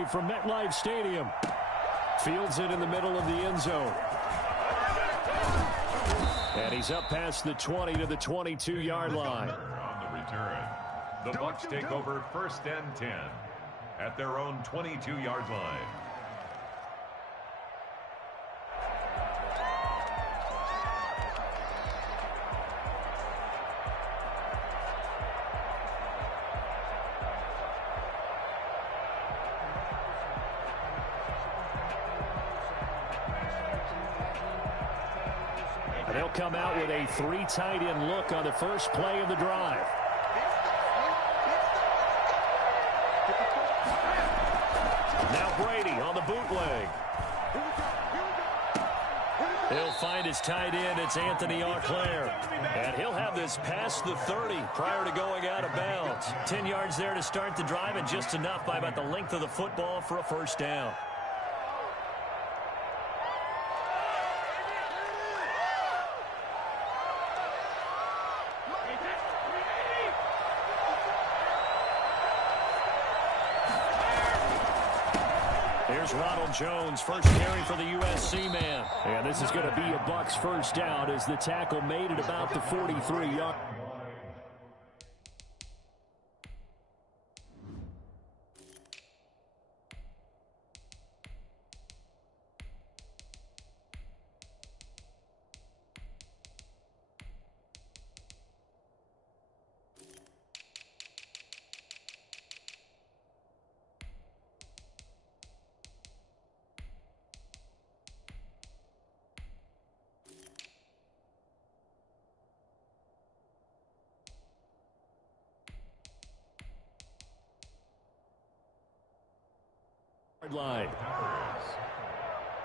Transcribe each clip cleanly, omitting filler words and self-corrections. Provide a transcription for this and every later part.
live from MetLife Stadium. Fields it in the middle of the end zone. And he's up past the 20 to the 22-yard line. On the return, the Bucs take over 1st and 10 at their own 22-yard line. And they'll come out with a 3 tight end look on the first play of the drive. Now Brady on the bootleg. He'll find his tight end. It's Anthony Auclair. And he'll have this past the 30 prior to going out of bounds. 10 yards there to start the drive, and just enough by about the length of the football for a first down. Here's Ronald Jones, first carry for the USC man. And this is going to be a Bucs first down as the tackle made it about the 43-yard. Line.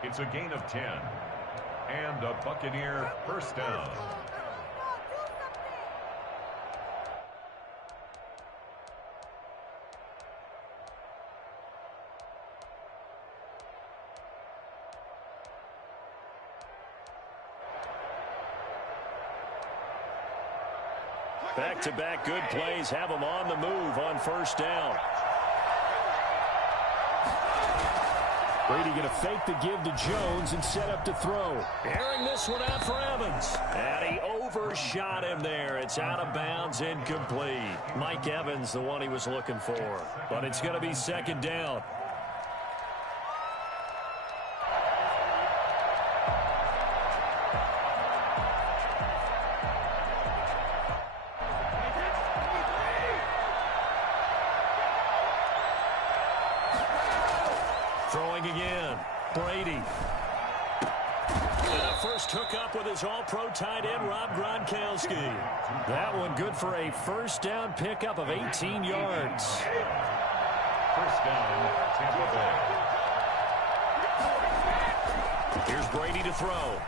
It's a gain of 10 and a Buccaneer first down. Back-to-back good plays have them on the move on first down. Brady going to fake the give to Jones and set up to throw. Airing this one out for Evans. And he overshot him there. It's out of bounds, incomplete. Mike Evans, the one he was looking for. But it's going to be second down. Throwing again, Brady. And a first hookup with his all-pro tight end, Rob Gronkowski. That one good for a first down pickup of 18 yards. First down, Tampa Bay. Here's Brady to throw.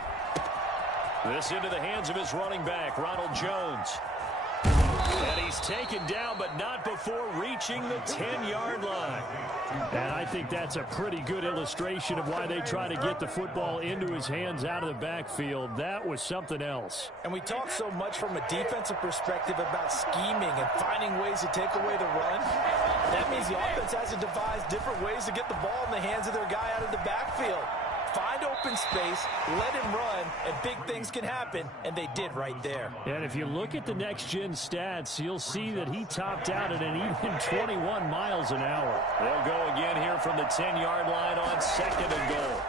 This into the hands of his running back, Ronald Jones. And he's taken down, but not before reaching the 10-yard line. And I think that's a pretty good illustration of why they try to get the football into his hands out of the backfield. That was something else. And we talk so much from a defensive perspective about scheming and finding ways to take away the run. That means the offense has to devise different ways to get the ball in the hands of their guy out of the backfield. Find open space, let him run, and big things can happen, and they did right there. And if you look at the next-gen stats, you'll see that he topped out at an even 21 miles an hour. They'll go again here from the 10-yard line on second and goal.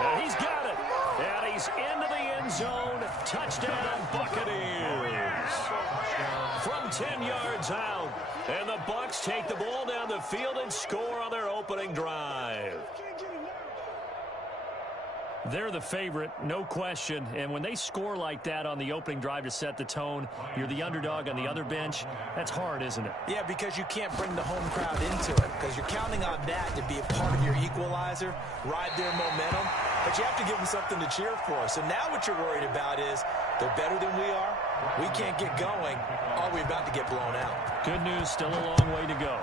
And he's got it. And he's into the end zone. Touchdown, Buccaneers. From 10 yards out. And the Bucs take the ball down the field and score on their opening drive. They're the favorite, no question. And when they score like that on the opening drive to set the tone, you're the underdog on the other bench. That's hard, isn't it? Yeah, because you can't bring the home crowd into it, because you're counting on that to be a part of your equalizer, ride their momentum. But you have to give them something to cheer for. So now what you're worried about is they're better than we are. We can't get going. Are we about to get blown out? Good news, still a long way to go.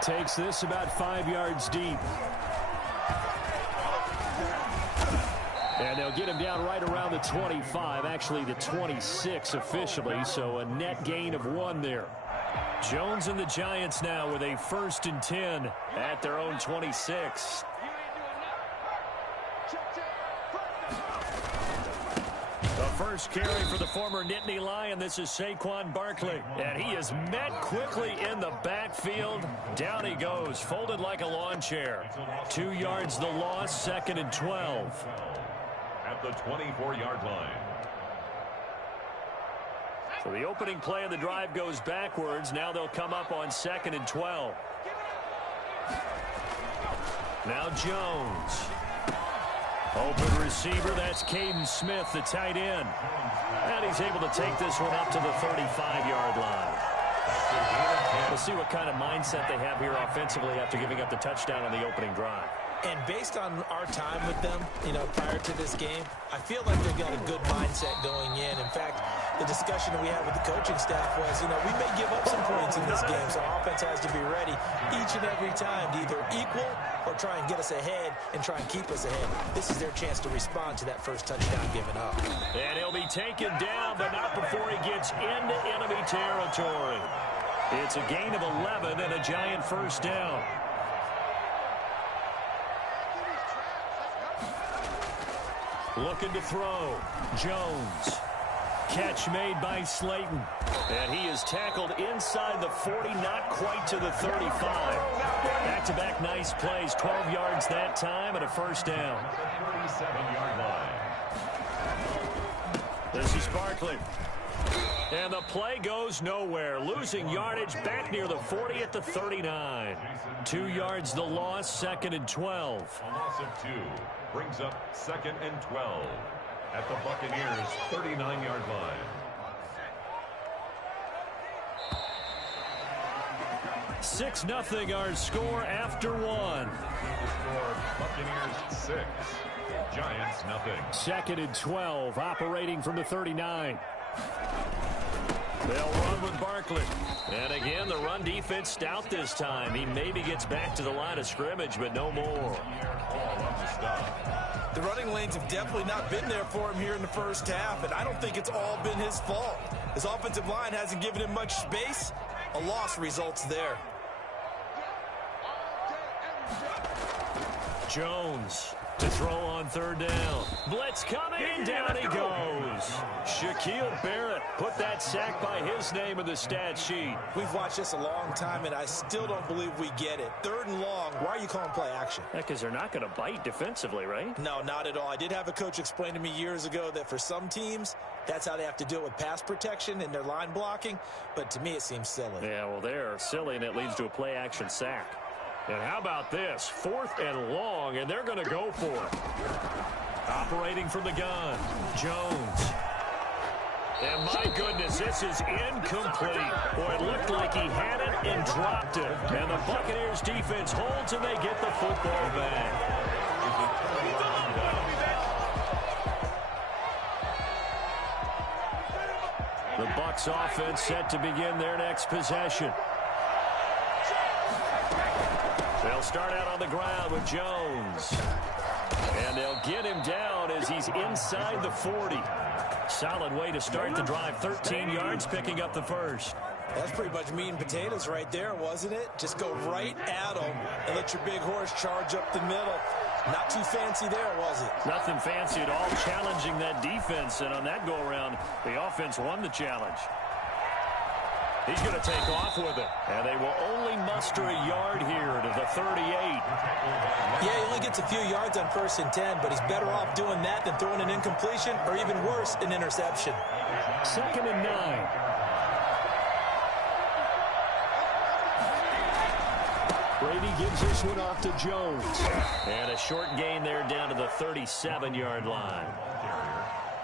Takes this about 5 yards deep. And they'll get him down right around the 25, actually the 26 officially, so a net gain of 1 there. Jones and the Giants now with a 1st and 10 at their own 26. The first carry for the former Nittany Lion. This is Saquon Barkley. And he is met quickly in the backfield. Down he goes, folded like a lawn chair. 2 yards the loss, 2nd and 12. At the 24-yard line. So the opening play of the drive goes backwards. Now they'll come up on 2nd and 12. Now Jones. Open receiver, that's Caden Smith, the tight end. And he's able to take this one up to the 35-yard line. We'll see what kind of mindset they have here offensively after giving up the touchdown on the opening drive. And based on our time with them, prior to this game, I feel like they've got a good mindset going in. In fact, the discussion that we had with the coaching staff was, we may give up some points in this game, so our offense has to be ready each and every time to either equal or try and get us ahead and try and keep us ahead. This is their chance to respond to that first touchdown given up. And he'll be taken down, but not before he gets into enemy territory. It's a gain of 11 and a Giant 1st down. Looking to throw. Jones. Catch made by Slayton. And he is tackled inside the 40, not quite to the 35. Back-to-back nice plays. 12 yards that time and a 1st down. 37-yard line. This is Barkley. And the play goes nowhere. Losing yardage back near the 40 at the 39. 2 yards the loss, 2nd and 12. A loss of 2 brings up 2nd and 12 at the Buccaneers' 39-yard line. Six nothing our score after 1. The score, Buccaneers 6, Giants nothing. 2nd and 12, operating from the 39. They'll run with Barkley. And again, the run defense stout this time. He maybe gets back to the line of scrimmage, but no more. The running lanes have definitely not been there for him here in the first half, and I don't think it's all been his fault. His offensive line hasn't given him much space. A loss results there. Jones to throw on 3rd down. Blitz coming, and down he goes. Shaquille Barrett put that sack by his name in the stat sheet. We've watched this a long time, and I still don't believe we get it. 3rd and long, why are you calling play action? Because they're not going to bite defensively, right? No, not at all. I did have a coach explain to me years ago that for some teams, that's how they have to do it with pass protection and their line blocking, but to me it seems silly. Yeah, well, they're silly, and it leads to a play action sack. And how about this? 4th and long, and they're going to go for it. Operating from the gun, Jones. And my goodness, this is incomplete. Boy, it looked like he had it and dropped it. And the Buccaneers defense holds, and they get the football back. The Bucs offense set to begin their next possession. They'll start out on the ground with Jones. And they'll get him down as he's inside the 40. Solid way to start the drive. 13 yards, picking up the 1st. That's pretty much meat and potatoes right there, wasn't it? Just go right at them and let your big horse charge up the middle. Not too fancy there, was it? Nothing fancy at all, challenging that defense. And on that go-around, the offense won the challenge. He's going to take off with it. And they will only muster a yard here to the 38. Yeah, he only gets a few yards on 1st and 10, but he's better off doing that than throwing an incompletion or even worse, an interception. 2nd and 9. Brady gives this one off to Jones. And a short gain there down to the 37-yard line.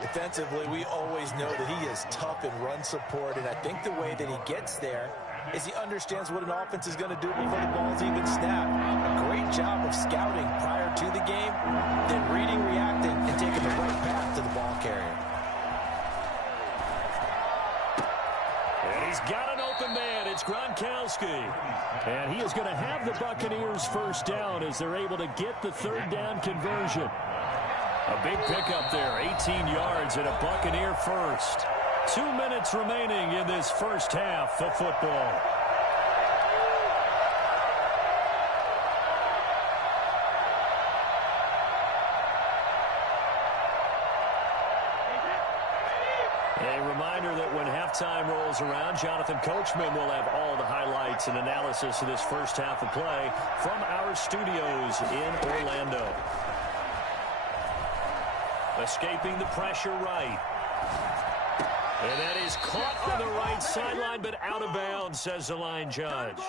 Defensively, we always know that he is tough in run support, and I think the way that he gets there is he understands what an offense is going to do before the ball's even snapped. A great job of scouting prior to the game, then reading, reacting, and taking the right path to the ball carrier. And he's got an open man. It's Gronkowski. And he is going to have the Buccaneers 1st down as they're able to get the 3rd down conversion. A big pickup there, 18 yards and a Buccaneer first. 2 minutes remaining in this first half of football. A reminder that when halftime rolls around, Jonathan Coachman will have all the highlights and analysis of this first half of play from our studios in Orlando. Escaping the pressure right. And that is caught on the right sideline, but out of bounds, says the line judge.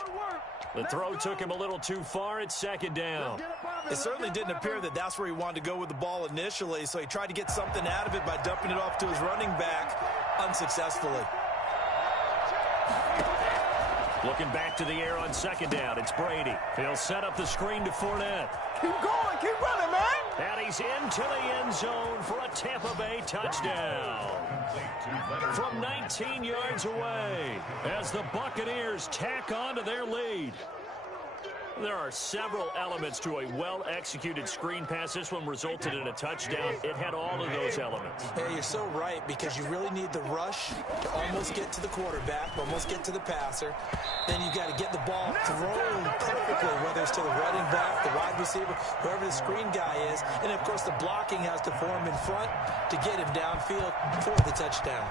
The throw took him a little too far. It's second down. It certainly didn't appear that that's where he wanted to go with the ball initially, so he tried to get something out of it by dumping it off to his running back unsuccessfully. Looking back to the air on second down, it's Brady. He'll set up the screen to Fournette. Keep going, keep running, man. And he's into the end zone for a Tampa Bay touchdown. From 19 yards away as the Buccaneers tack on to their lead. There are several elements to a well-executed screen pass. This one resulted in a touchdown. It had all of those elements. Hey, you're so right, because you really need the rush to almost get to the quarterback, almost get to the passer. Then you got to get the ball thrown perfectly, whether it's to the running back, the wide receiver, whoever the screen guy is. And, of course, the blocking has to form in front to get him downfield for the touchdown.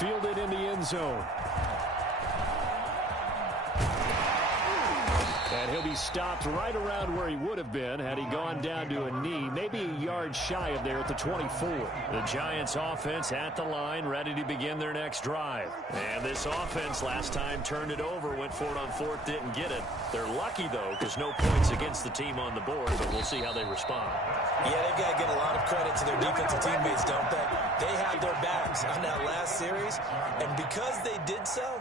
Fielded in the end zone. And he'll be stopped right around where he would have been had he gone down to a knee, maybe a yard shy of there at the 24. The Giants offense at the line, ready to begin their next drive. And this offense last time turned it over, went for it on fourth, didn't get it. They're lucky, though, because no points against the team on the board, but we'll see how they respond. Yeah, they've got to get a lot of credit to their defensive teammates, don't they? They had their backs on that last series, and because they did so,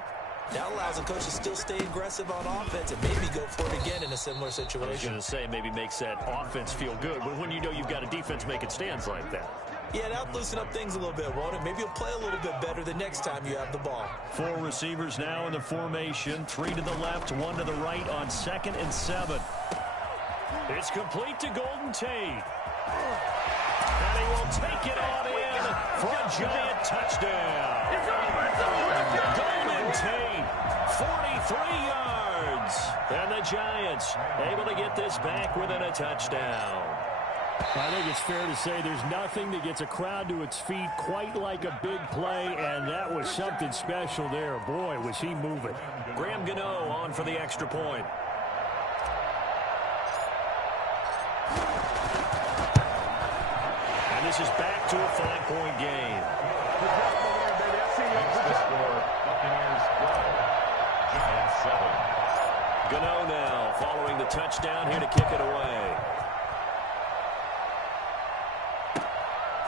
that allows the coach to still stay aggressive on offense and maybe go for it again in a similar situation. I was going to say maybe makes that offense feel good, but when you know you've got a defense making stands like that. Yeah, that'll loosen up things a little bit, won't it? Maybe you'll play a little bit better the next time you have the ball. 4 receivers now in the formation. 3 to the left, 1 to the right on 2nd and 7. It's complete to Golden Tate. And he will take it on in for a Giant touchdown. Golden Tate, 43 yards. And the Giants able to get this back within a touchdown. I think it's fair to say there's nothing that gets a crowd to its feet quite like a big play, and that was something special there. Boy, was he moving. Graham Gano on for the extra point. And this is back to a 5-point game. Makes the score Buccaneers 12, Giants 7. Gano now following the touchdown here to kick it away.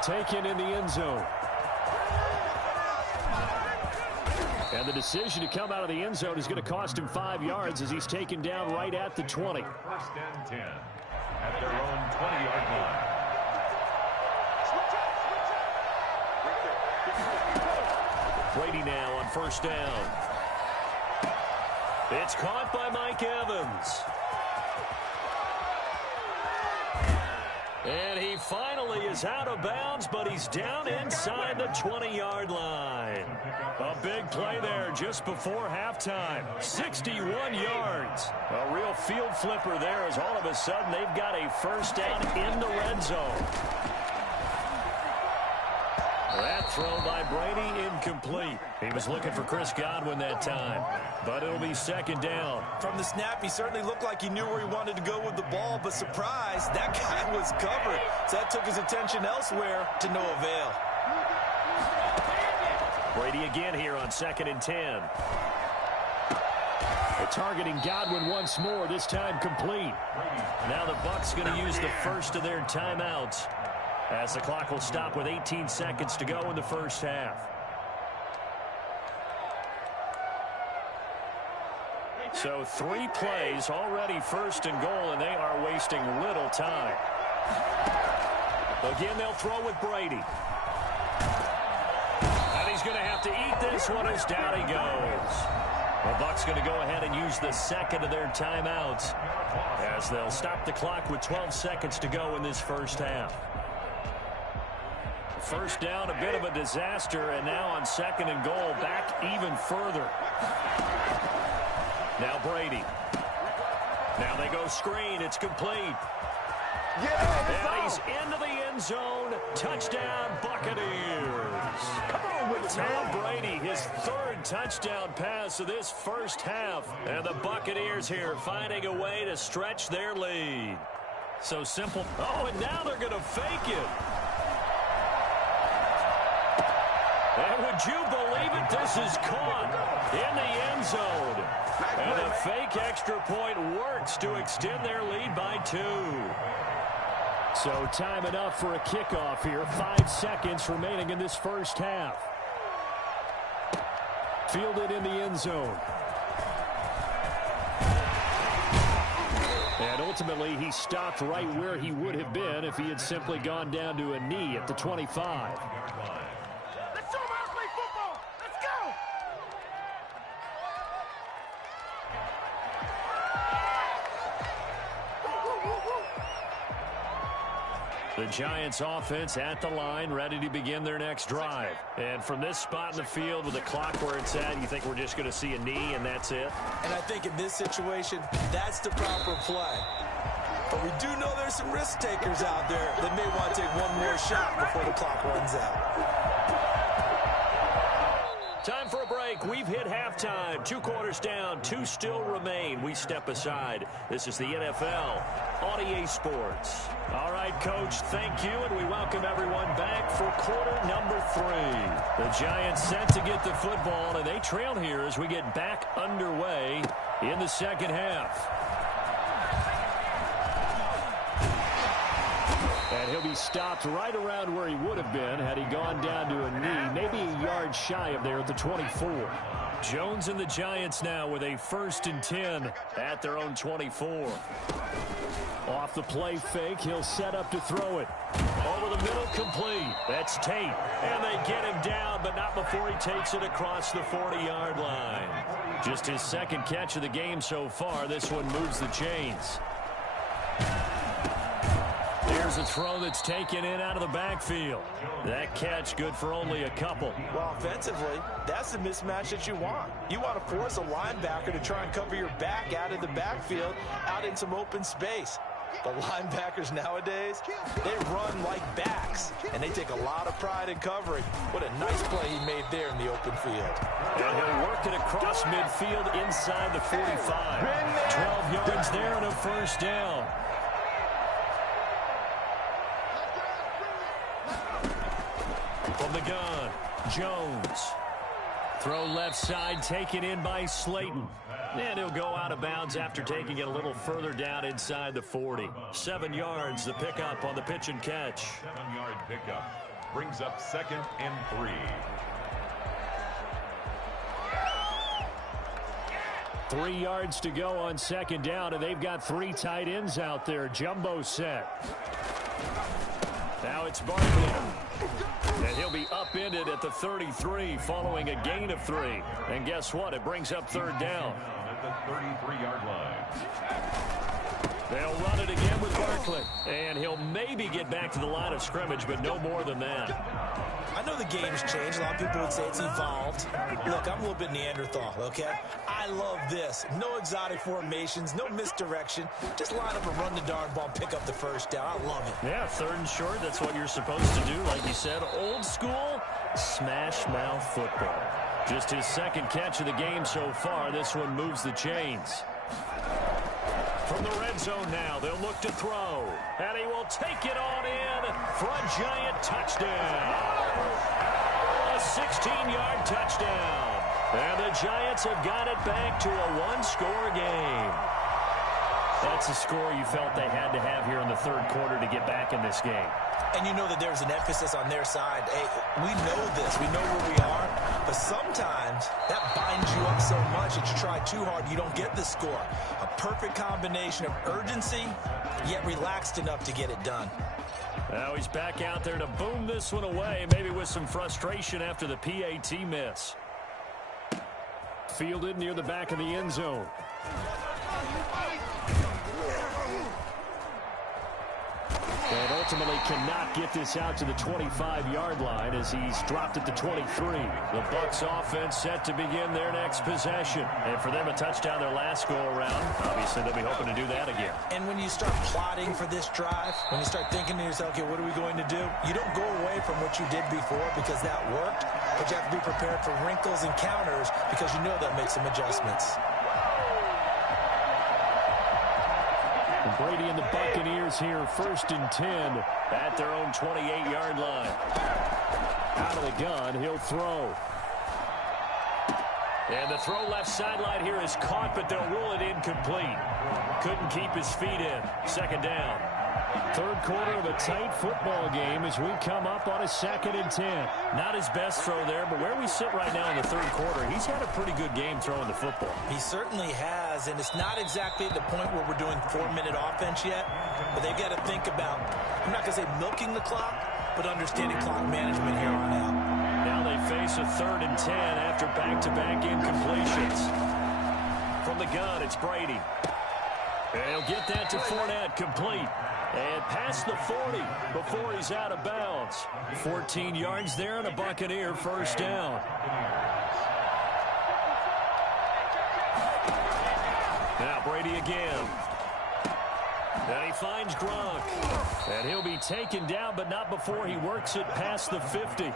Taken in the end zone. And the decision to come out of the end zone is going to cost him 5 yards as he's taken down right at the 20. 1st and 10 at their own 20-yard line. Brady now on 1st down. It's caught by Mike Evans. And he finally is out of bounds, but he's down inside the 20-yard line. A big play there just before halftime. 61 yards. A real field flipper there as all of a sudden they've got a first down in the red zone. That throw by Brady incomplete. He was looking for Chris Godwin that time, but it'll be 2nd down. From the snap, he certainly looked like he knew where he wanted to go with the ball, but surprise, that guy was covered. So that took his attention elsewhere to no avail. Brady again here on 2nd and 10. They're targeting Godwin once more, this time complete. Now the Bucs going to use the first of their timeouts, as the clock will stop with 18 seconds to go in the first half. So 3 plays already 1st and goal, and they are wasting little time. Again, they'll throw with Brady. And he's going to have to eat this one as down he goes. The Bucs going to go ahead and use the second of their timeouts as they'll stop the clock with 12 seconds to go in this first half. First down, a bit of a disaster, and now on second and goal, back even further. Now Brady. Now they go screen. It's complete. And he's into the end zone. Touchdown, Buccaneers. Tom Brady, his third touchdown pass of this first half. And the Buccaneers here finding a way to stretch their lead. So simple. Oh, and now they're going to fake it. And would you believe it? This is caught in the end zone. And a fake extra point works to extend their lead by 2. So time enough for a kickoff here. 5 seconds remaining in this first half. Fielded in the end zone. And ultimately, he stopped right where he would have been if he had simply gone down to a knee at the 25. The Giants offense at the line, ready to begin their next drive. And from this spot in the field with the clock where it's at, you think we're just going to see a knee and that's it? And I think in this situation, that's the proper play. But we do know there's some risk takers out there that may want to take one more shot before the clock runs out. Time for a break. We've hit halftime. 2 quarters down. 2 still remain. We step aside. This is the NFL on EA Sports. All right, Coach, thank you, and we welcome everyone back for quarter number 3. The Giants set to get the football, and they trail here as we get back underway in the second half. And he'll be stopped right around where he would have been had he gone down to a knee, maybe a yard shy of there at the 24. Jones and the Giants now with a 1st and 10 at their own 24. Off the play fake, he'll set up to throw it. Over the middle, complete. That's Tate. And they get him down, but not before he takes it across the 40-yard line. Just his second catch of the game so far. This one moves the chains. Here's a throw that's taken in out of the backfield. That catch good for only a couple. Well, offensively, that's the mismatch that you want. You want to force a linebacker to try and cover your back out of the backfield, out in some open space. The linebackers nowadays, they run like backs, and they take a lot of pride in covering. What a nice play he made there in the open field. And he'll work it across midfield inside the 45. 12 yards there and a first down. From the gun, Jones. Throw left side, taken in by Slayton. And he'll go out of bounds after taking it a little further down inside the 40. 7 yards, the pickup on the pitch and catch. 7-yard pickup brings up 2nd and 3. 3 yards to go on 2nd down, and they've got 3 tight ends out there. Jumbo set. Now it's Barkley. And he'll be upended at the 33 following a gain of 3. And guess what? It brings up 3rd down. At the 33-yard line. They'll run it again with Barkley. And he'll maybe get back to the line of scrimmage, but no more than that. I know the game's changed. A lot of people would say it's evolved. Look, I'm a little bit Neanderthal, okay? I love this. No exotic formations, no misdirection. Just line up and run the darn ball, pick up the first down. I love it. Yeah, 3rd and short, that's what you're supposed to do. Like you said, old school, smash mouth football. Just his 2nd catch of the game so far. This one moves the chains. From the red zone now, they'll look to throw. And he will take it on in for a Giant touchdown. A 16-yard touchdown. And the Giants have got it back to a 1-score game. That's a score you felt they had to have here in the 3rd quarter to get back in this game. And you know that there's an emphasis on their side. Hey, we know this. We know where we are. But sometimes that binds you up so much that you try too hard, you don't get the score. A perfect combination of urgency, yet relaxed enough to get it done. Now he's back out there to boom this one away, maybe with some frustration after the PAT miss. Fielded near the back of the end zone. And ultimately cannot get this out to the 25-yard line as he's dropped at the 23. The Bucs offense set to begin their next possession. And for them, a touchdown their last go-around. Obviously, they'll be hoping to do that again. And when you start plotting for this drive, when you start thinking to yourself, okay, what are we going to do? You don't go away from what you did before because that worked, but you have to be prepared for wrinkles and counters because you know they'll make some adjustments. Brady and the Buccaneers here, 1st and 10 at their own 28-yard line. Out of the gun, he'll throw. And the throw left sideline here is caught, but they'll rule it incomplete. Couldn't keep his feet in. 2nd down. 3rd quarter of a tight football game as we come up on a 2nd and 10. Not his best throw there, but where we sit right now in the 3rd quarter, he's had a pretty good game throwing the football. He certainly has, and it's not exactly at the point where we're doing 4-minute offense yet, but they've got to think about, I'm not going to say milking the clock, but understanding clock management here on out. Now they face a 3rd and 10 after back-to-back incompletions. From the gun, it's Brady. And he'll get that to Fournette, complete. And past the 40 before he's out of bounds. 14 yards there and a Buccaneer 1st down. Now Brady again. And he finds Gronk. And he'll be taken down, but not before he works it past the 50.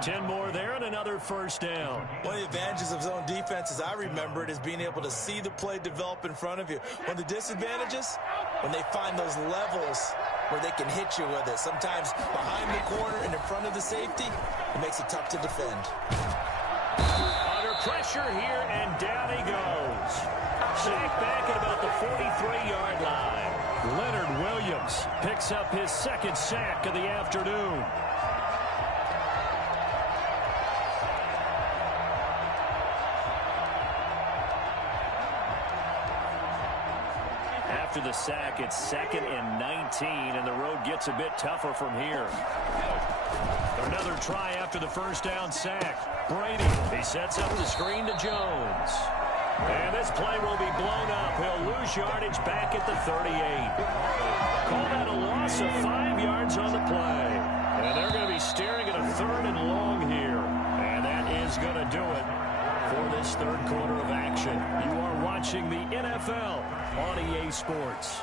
10 more there and another 1st down. One of the advantages of zone defense, as I remember it, is being able to see the play develop in front of you. One of the disadvantages, when they find those levels where they can hit you with it. Sometimes behind the corner and in front of the safety, it makes it tough to defend. Under pressure here, and down he goes. Sacked back at about the 43-yard line. Leonard Williams picks up his 2nd sack of the afternoon. After the sack, it's 2nd and 19, and the road gets a bit tougher from here. Another try after the 1st down sack. Brady, he sets up the screen to Jones. And this play will be blown up. He'll lose yardage back at the 38. Call that a loss of 5 yards on the play. And they're going to be staring at a 3rd and long here. And that is going to do it for this 3rd quarter of action. You are watching the NFL on EA Sports.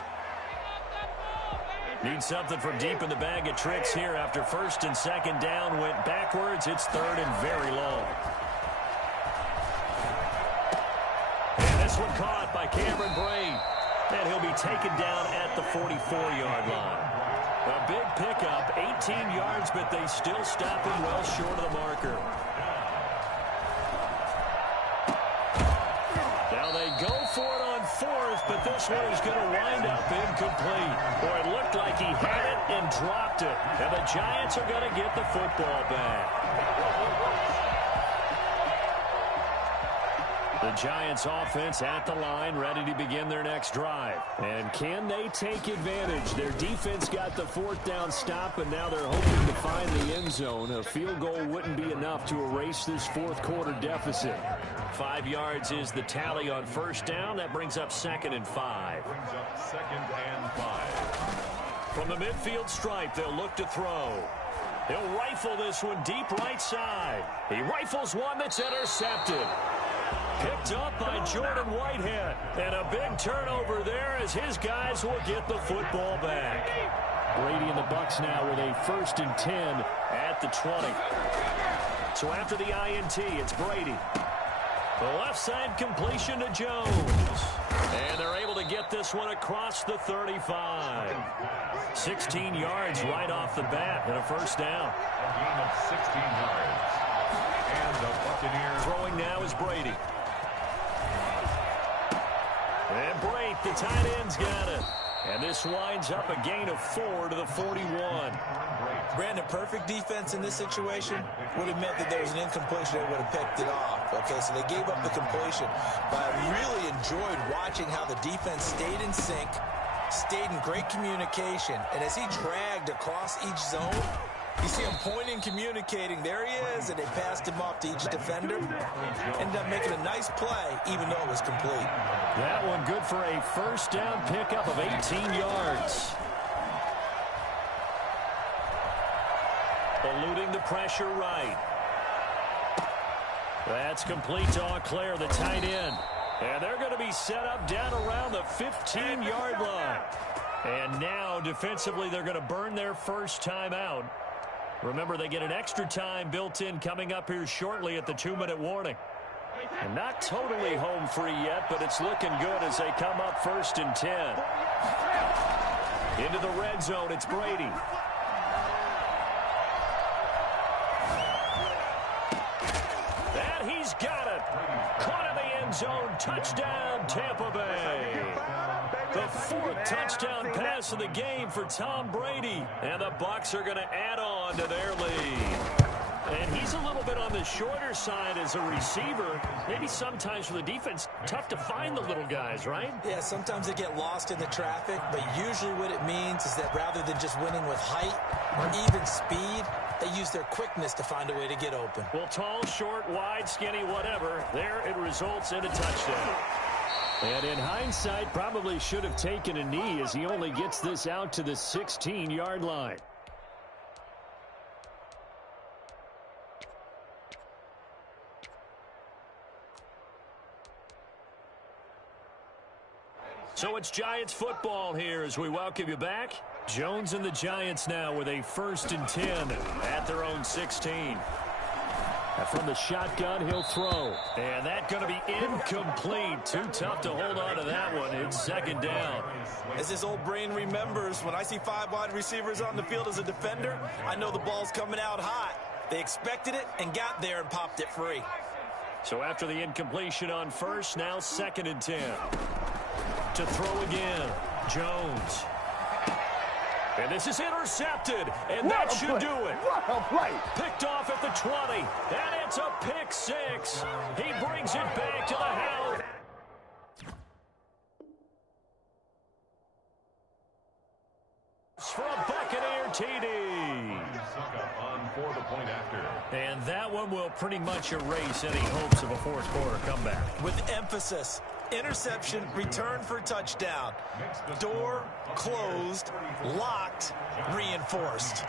Need something from deep in the bag of tricks here after 1st and 2nd down went backwards. It's 3rd and very long. And this one caught by Cameron Brate. And he'll be taken down at the 44-yard line. A big pickup, 18 yards, but they still stop him well short of the marker. Now they go for it on 4th, but this one is going to wind up incomplete. Boy, it looked like he had it and dropped it. And the Giants are going to get the football back. The Giants offense at the line, ready to begin their next drive. And can they take advantage? Their defense got the 4th down stop, and now they're hoping to find the end zone. A field goal wouldn't be enough to erase this 4th quarter deficit. 5 yards is the tally on 1st down. That brings up 2nd and 5. Brings up 2nd and 5. From the midfield stripe, they'll look to throw. He'll rifle this one deep right side. He rifles one that's intercepted. Picked up by Jordan Whitehead. And a big turnover there as his guys will get the football back. Brady and the Bucs now with a 1st and 10 at the 20. So after the INT, it's Brady. The left side completion to Jones. And they're able to get this one across the 35. 16 yards right off the bat and a 1st down. A gain of 16 yards. And the Buccaneers. Throwing now is Brady. And Brate, the tight end's got it. And this winds up a gain of 4 to the 41. Brandon, perfect defense in this situation would have meant that there was an incompletion. They would have picked it off. Okay, so they gave up the completion. But I really enjoyed watching how the defense stayed in sync, stayed in great communication. And as he dragged across each zone, You see him pointing, communicating. There he is, and they passed him off to each defender. Ended up making a nice play, even though it was complete. That one good for a first down pickup of 18 yards. Eluding the pressure right. That's complete to Auclair, the tight end. And they're going to be set up down around the 15-yard line. And now, defensively, they're going to burn their first time out. Remember, they get an extra time built in coming up here shortly at the 2-minute warning. And not totally home free yet, but it's looking good as they come up 1st and 10. Into the red zone, it's Brady. And he's got it. Caught in the end zone. Touchdown, Tampa Bay. The 4th touchdown pass of the game for Tom Brady. And the Bucs are going to add on to their lead. And he's a little bit on the shorter side as a receiver. Maybe sometimes for the defense, tough to find the little guys, right? Yeah, sometimes they get lost in the traffic, but usually what it means is that rather than just winning with height or even speed, they use their quickness to find a way to get open. Well, tall, short, wide, skinny, whatever, there it results in a touchdown. And in hindsight, probably should have taken a knee as he only gets this out to the 16-yard line. So it's Giants football here as we welcome you back. Jones and the Giants now with a 1st and 10 at their own 16. And from the shotgun, he'll throw. And that's going to be incomplete. Too tough to hold on to that one. It's 2nd down. As his old brain remembers, when I see 5 wide receivers on the field as a defender, I know the ball's coming out hot. They expected it and got there and popped it free. So after the incompletion on 1st, now 2nd and 10. To throw again, Jones. And this is intercepted, and that should do it. What a play. Picked off at the 20, and it's a pick 6. He brings it back to the house. For a Buccaneer TD. For the point after. And that one will pretty much erase any hopes of a 4th quarter comeback. With emphasis, interception, return for touchdown. Door closed, locked, reinforced.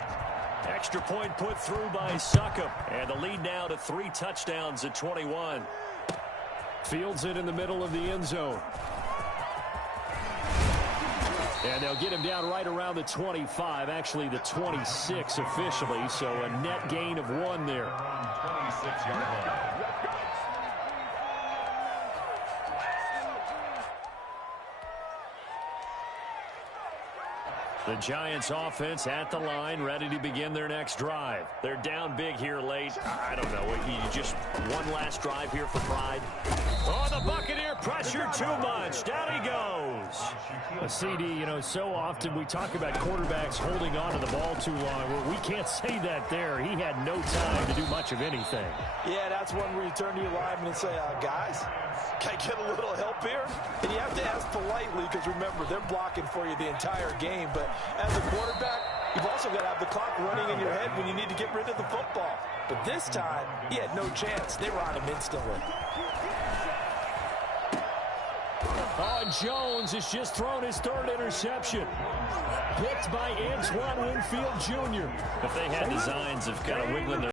Extra point put through by Succop. And the lead now to 3 touchdowns at 21. Fields it in the middle of the end zone. And they'll get him down right around the 25, actually the 26 officially, so a net gain of 1 there. 26-yard line. The Giants offense at the line, ready to begin their next drive. They're down big here late. I don't know. You just one last drive here for pride. Oh, the Buccaneer pressure too much. Down he goes. A CD, you know, so often we talk about quarterbacks holding on to the ball too long. Well, we can't say that there. He had no time to do much of anything. Yeah, that's one where you turn to your lineman and say, guys, can I get a little help here? And you have to ask politely because, remember, they're blocking for you the entire game. But as a quarterback, you've also got to have the clock running in your head when you need to get rid of the football. But this time, he had no chance. They were on him instantly. Oh, and Jones has just thrown his 3rd interception. Picked by Antoine Winfield Jr. If they had designs of kind of wiggling their